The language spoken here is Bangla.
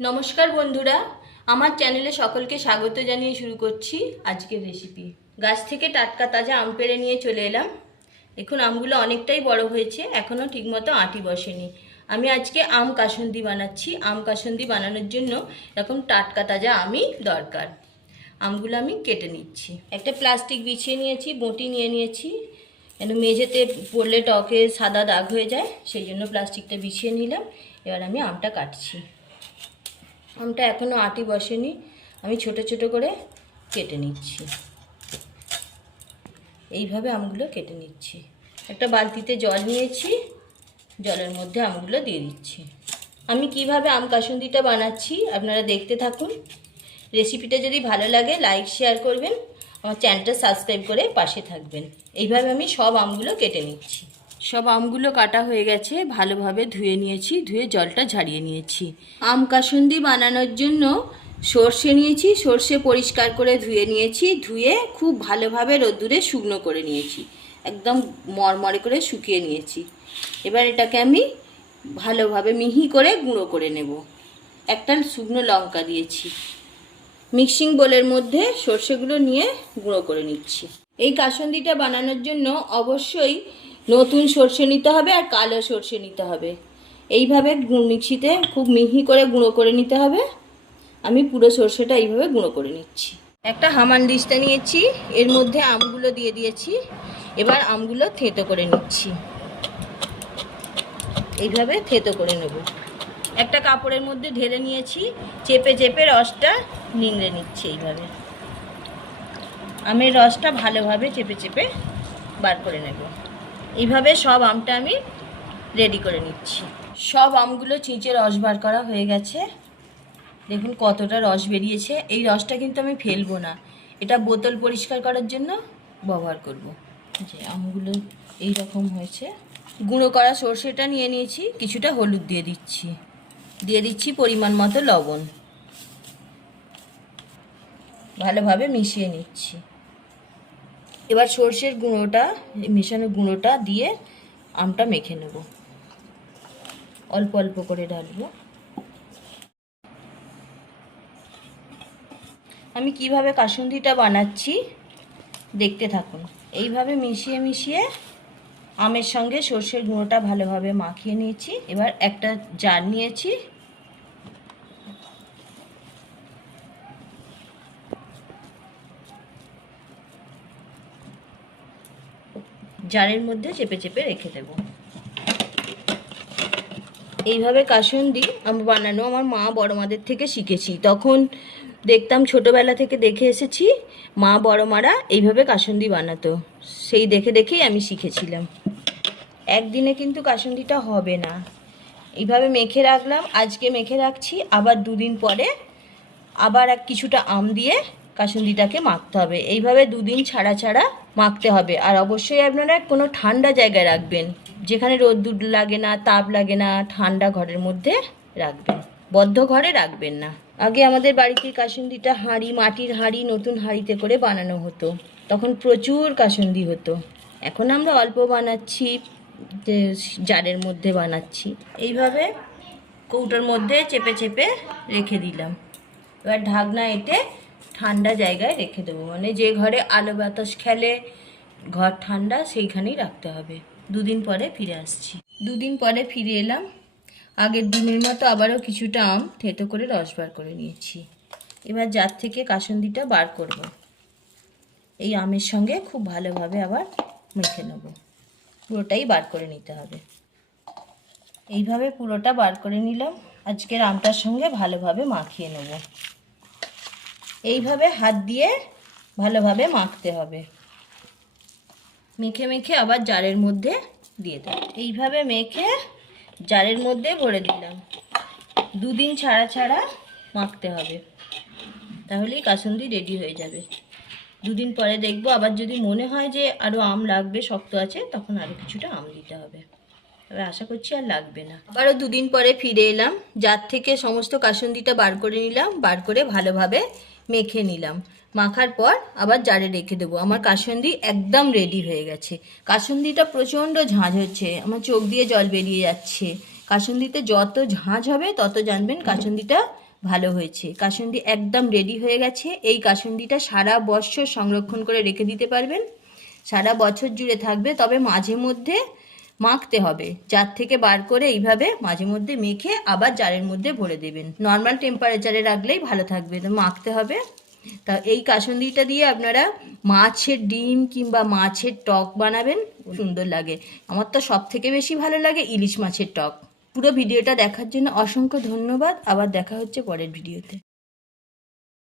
নমস্কার বন্ধুরা, আমার চ্যানেলে সকলকে স্বাগত জানিয়ে শুরু করছি আজকের রেসিপি। গাছ থেকে টাটকা তাজা আম পেড়ে নিয়ে চলে এলাম। দেখুন আমগুলো অনেকটাই বড় হয়েছে, এখনও ঠিকমতো আঁটি বসেনি। আমি আজকে আম কাসুন্দি বানাচ্ছি। আম কাসুন্দি বানানোর জন্য এরকম টাটকা তাজা আমই দরকার। আমগুলো আমি কেটে নিচ্ছি। একটা প্লাস্টিক বিছিয়ে নিয়েছি, বঁটি নিয়ে নিয়েছি, কেন মেঝেতে পড়লে টকে সাদা দাগ হয়ে যায়, সেই জন্য প্লাস্টিকটা বিছিয়ে নিলাম। এবার আমি আমটা কাটছি। আমটা এখনও আঁটি বসেনি, আমি ছোট ছোট করে কেটে নিচ্ছি। এইভাবে আমগুলো কেটে নিচ্ছি। একটা বালতিতে জল নিয়েছি, জলের মধ্যে আমগুলো দিয়ে দিচ্ছি। আমি কিভাবে আম কাসুন্দিটা বানাচ্ছি আপনারা দেখতে থাকুন। রেসিপিটা যদি ভালো লাগে লাইক শেয়ার করবেন, আমার চ্যানেলটা সাবস্ক্রাইব করে পাশে থাকবেন। এইভাবে আমি সব আমগুলো কেটে নিচ্ছি। সব আমগুলো কাটা হয়ে গেছে, ভালোভাবে ধুয়ে নিয়েছি, ধুয়ে জলটা ঝাড়িয়ে নিয়েছি। আম কাসুন্দি বানানোর জন্য সর্ষে নিয়েছি, সর্ষে পরিষ্কার করে ধুয়ে নিয়েছি, ধুয়ে খুব ভালোভাবে রোদ্দুরে শুকনো করে নিয়েছি, একদম মরমরে করে শুকিয়ে নিয়েছি। এবার এটাকে আমি ভালোভাবে মিহি করে গুঁড়ো করে নেব। একটা শুকনো লঙ্কা দিয়েছি। মিক্সিং বোলের মধ্যে সর্ষেগুলো নিয়ে গুঁড়ো করে নিচ্ছি। এই কাসুন্দিটা বানানোর জন্য অবশ্যই নতুন সর্ষে নিতে হবে আর কালো সর্ষে নিতে হবে। এইভাবে মিক্সিতে খুব মিহি করে গুঁড়ো করে নিতে হবে। আমি পুরো সর্ষেটা এইভাবে গুঁড়ো করে নিচ্ছি। একটা হামানদিস্তা নিয়েছি, এর মধ্যে আমগুলো দিয়ে দিয়েছি। এবার আমগুলো থেঁতো করে নিচ্ছি। এইভাবে থেঁতো করে নেব। একটা কাপড়ের মধ্যে ঢেলে নিয়েছি, চেপে চেপে রসটা নিংড়ে নিচ্ছি। এইভাবে আমের রসটা ভালোভাবে চেপে চেপে বার করে নেব। এইভাবে সব আমটা আমি রেডি করে নিচ্ছি। সব আমগুলো চিঁচে রস বার করা হয়ে গেছে। দেখুন কতটা রস বেরিয়েছে। এই রসটা কিন্তু আমি ফেলবো না, এটা বোতল পরিষ্কার করার জন্য ব্যবহার করব। যে আমগুলো এই রকম হয়েছে। গুঁড়ো করা সর্ষেটা নিয়ে নিয়েছি, কিছুটা হলুদ দিয়ে দিচ্ছি, দিয়ে দিচ্ছি পরিমাণ মতো লবণ। ভালোভাবে মিশিয়ে নিচ্ছি। এবার সর্ষের গুঁড়োটা, মেশানো গুঁড়োটা দিয়ে আমটা মেখে নেব। অল্প অল্প করে ঢালবো। আমি কিভাবে কাসুন্দিটা বানাচ্ছি দেখতে থাকুন। এইভাবে মিশিয়ে মিশিয়ে আমের সঙ্গে সর্ষের গুঁড়োটা ভালোভাবে মাখিয়ে নিয়েছি। এবার একটা জার নিয়েছি, জারের মধ্যে চেপে চেপে রেখে দেব। এইভাবে কাসুন্দি আমি বানানো আমার মা বড় মাদের থেকে শিখেছি। তখন দেখতাম, ছোটোবেলা থেকে দেখে এসেছি মা বড় মারা এইভাবে কাসুন্দি বানাতো, সেই দেখে দেখেই আমি শিখেছিলাম। একদিনে কিন্তু কাসুন্দিটা হবে না। এইভাবে মেখে রাখলাম, আজকে মেখে রাখছি, আবার দুদিন পরে আবার কিছুটা আম দিয়ে কাসুন্দিটাকে মাখতে হবে। এইভাবে দুদিন ছাড়া ছাড়া মাখতে হবে। আর অবশ্যই আপনারা কোনো ঠান্ডা জায়গায় রাখবেন, যেখানে রোদ্দুর লাগে না, তাপ লাগে না, ঠান্ডা ঘরের মধ্যে রাখবেন, বদ্ধ ঘরে রাখবেন না। আগে আমাদের বাড়িতে কাসুন্দিটা মাটির হাঁড়ি, নতুন হাঁড়িতে করে বানানো হতো, তখন প্রচুর কাসুন্দি হতো। এখন আমরা অল্প বানাচ্ছি, জারের মধ্যে বানাচ্ছি। এইভাবে কৌটোর মধ্যে চেপে চেপে রেখে দিলাম। এবার ঢাকনা এঁটে ঠান্ডা জায়গায় রেখে দেবো, মানে যে ঘরে আলো বাতাস খেলে, ঘর ঠান্ডা, সেইখানেই রাখতে হবে। দুদিন পরে ফিরে আসছি। দুদিন পরে ফিরে এলাম। আগের দিনের মতো আবারও কিছুটা আম থেঁতো করে রস বার করে নিয়েছি। এবার জার থেকে কাসুন্দিটা বার করব। এই আমের সঙ্গে খুব ভালোভাবে আবার মেখে নেব। পুরোটাই বার করে নিতে হবে। এইভাবে পুরোটা বার করে নিলাম। আজকের আমটার সঙ্গে ভালোভাবে মাখিয়ে নেব। এইভাবে হাত দিয়ে ভালোভাবে মাখতে হবে। মেখে মেখে আবার জারের মধ্যে দিয়ে দেব। এইভাবে মেখে জারের মধ্যে ভরে দিলাম। দুদিন ছাড়া ছাড়া মাখতে হবে, তাহলেই কাসুন্দি রেডি হয়ে যাবে। দুদিন পরে দেখবো, আবার যদি মনে হয় যে আরও আম লাগবে, শক্ত আছে, তখন আরও কিছুটা আম দিতে হবে। তবে আশা করছি আর লাগবে না। আবারও দুদিন পরে ফিরে এলাম। জার থেকে সমস্ত কাসুন্দিটা বার করে নিলাম, বার করে ভালোভাবে মেখে নিলাম। মাখার পর আবার জারে রেখে দেবো। আমার কাসুন্দি একদম রেডি হয়ে গেছে। কাসুন্দিটা প্রচণ্ড ঝাঁঝ হচ্ছে, আমার চোখ দিয়ে জল বেরিয়ে যাচ্ছে। কাসুন্দিতে যত ঝাঁঝ হবে তত জানবেন কাসুন্দিটা ভালো হয়েছে। কাসুন্দি একদম রেডি হয়ে গেছে। এই কাসুন্দিটা সারা বছর সংরক্ষণ করে রেখে দিতে পারবেন, সারা বছর জুড়ে থাকবে। তবে মাঝে মধ্যে মাখতে হবে, জার থেকে বার করে এইভাবে মাঝে মধ্যে মেখে আবার জারের মধ্যে ভরে দেবেন। নর্মাল টেম্পারেচারে রাখলেই ভালো থাকবে, তো মাখতে হবে। তা এই কাসুন্দিটা দিয়ে আপনারা মাছের ডিম কিংবা মাছের টক বানাবেন, সুন্দর লাগে। আমার তো সব থেকে বেশি ভালো লাগে ইলিশ মাছের টক। পুরো ভিডিওটা দেখার জন্য অসংখ্য ধন্যবাদ। আবার দেখা হচ্ছে পরের ভিডিওতে।